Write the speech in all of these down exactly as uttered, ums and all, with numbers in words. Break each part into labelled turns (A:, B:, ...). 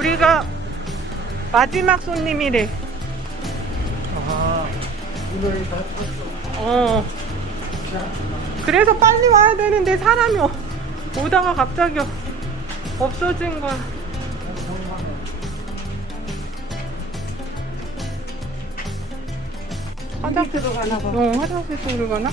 A: 우리가 마지막 손님이래.
B: 아, 오늘 다 탔어.
A: 어. 그래서 빨리 와야 되는데 사람이 오- 오다가 갑자기 없어진 거야. 화장실로 가나 봐. 어, 화장실로 가나?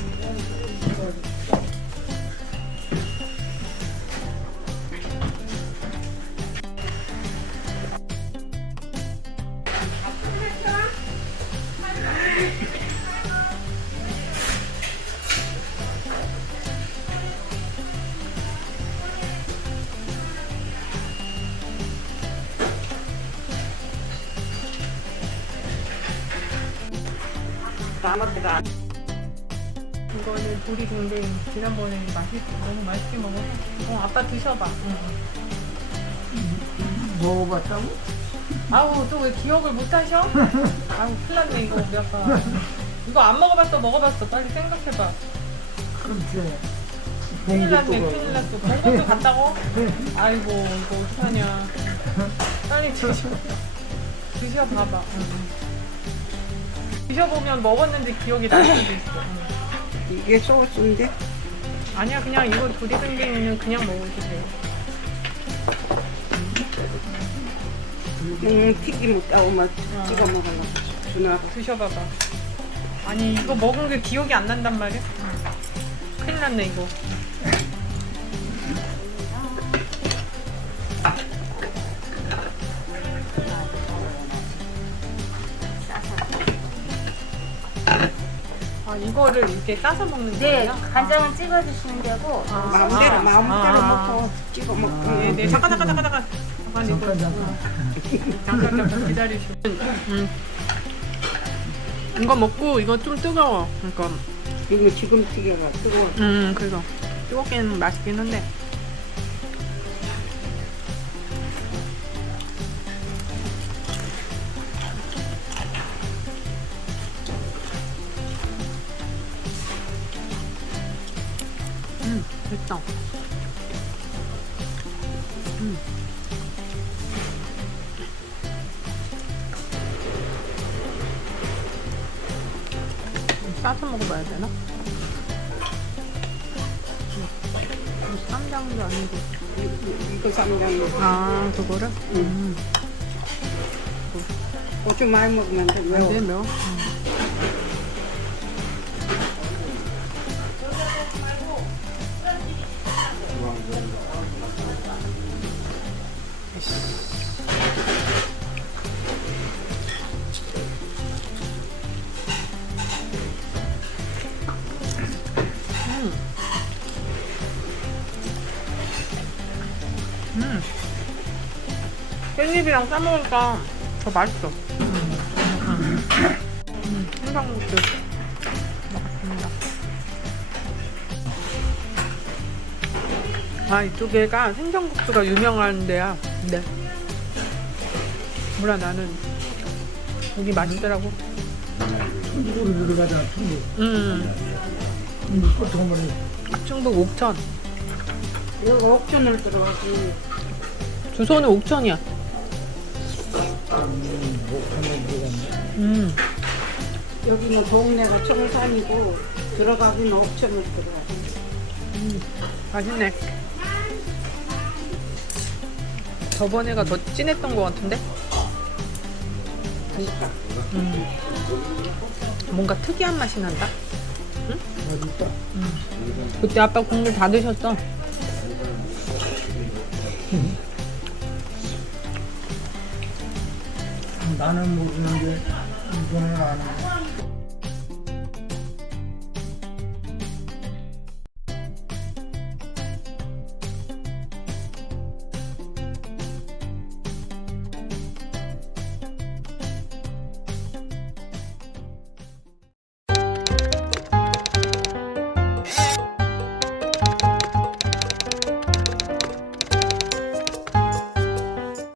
A: 남았다. 이거는 보리된데 지난번에 맛있 너무 맛있게 먹어서. 어, 아빠 드셔봐. 응.
B: 먹어봤다고?
A: 아우 또 왜 기억을 못 하셔? 아우 큰일 났네 이거 우리 아빠. 이거 안 먹어봤어 먹어봤어 빨리 생각해봐.
B: 글쎄.
A: 큰일 났네
B: 봉지
A: 큰일 났어. 본것도 간다고? 아이고 이거 어떡하냐. 빨리 드셔. 드셔봐봐. 응. 드셔보면 먹었는지 기억이 날 수도 있어. 응.
C: 이게 소스인데?
A: 아니야 그냥 이거 도리뱅뱅이는 그냥 먹어도 돼요.
C: 음, 튀김 먹다오면
A: 어.
C: 찍어 먹으려고 주나.
A: 드셔봐봐. 아니 이거 먹은 게 기억이 안 난단 말이야? 큰일 났네 이거. 아 이거를 이렇게 싸서 먹는
D: 네,
A: 거예요?
D: 간장은 찍어 드시면 되고.
A: 아,
C: 마음대로
A: 아,
C: 마음대로
A: 아.
C: 먹고 찍어 먹고.
A: 네, 네. 잠깐 잠깐 잠깐 잠깐. 잠깐 이거.
B: 잠깐 잠깐.
A: 잠깐 잠깐 기다리시오. 음. 이거 먹고 이거 좀 뜨거워. 그러니까
C: 이거 지금 튀겨가 뜨거워.
A: 음 그래서 뜨겁긴 맛있긴 한데. 음 됐다. 음. 싸서 먹어봐야 되나? 이거 쌈장도 아니고.
C: 이거 쌈장.
A: 아 그거를? 음.
C: 고추 많이 먹으면 돼.
A: 안
C: 매워.
A: 돼, 매워. 음. 음. 깻잎이랑 싸먹으니까 더 맛있어. 음. 음. 생강국수 먹었습니다. 아 이쪽에가 생선국수가 유명한 데야. 근데 몰라 나는 여기 맛있더라고.
B: 충북으로 들어가잖아, 충북.
A: 음.
B: 충북 보통은
A: 충북 옥천.
C: 여기 옥천을 들어가지.
A: 주소는 옥천이야.
B: 목판에 들어갔네.
A: 음.
C: 여기는 동네가 청산이고 들어가기는 옥천을 들어가지.
A: 음. 맛있네. 저번에가 더 진했던 것 같은데? 음. 뭔가 특이한 맛이 난다.
B: 맛있다.
A: 그때 아빠 국물 다 드셨어.
B: 나는 모르는데 이거는 아는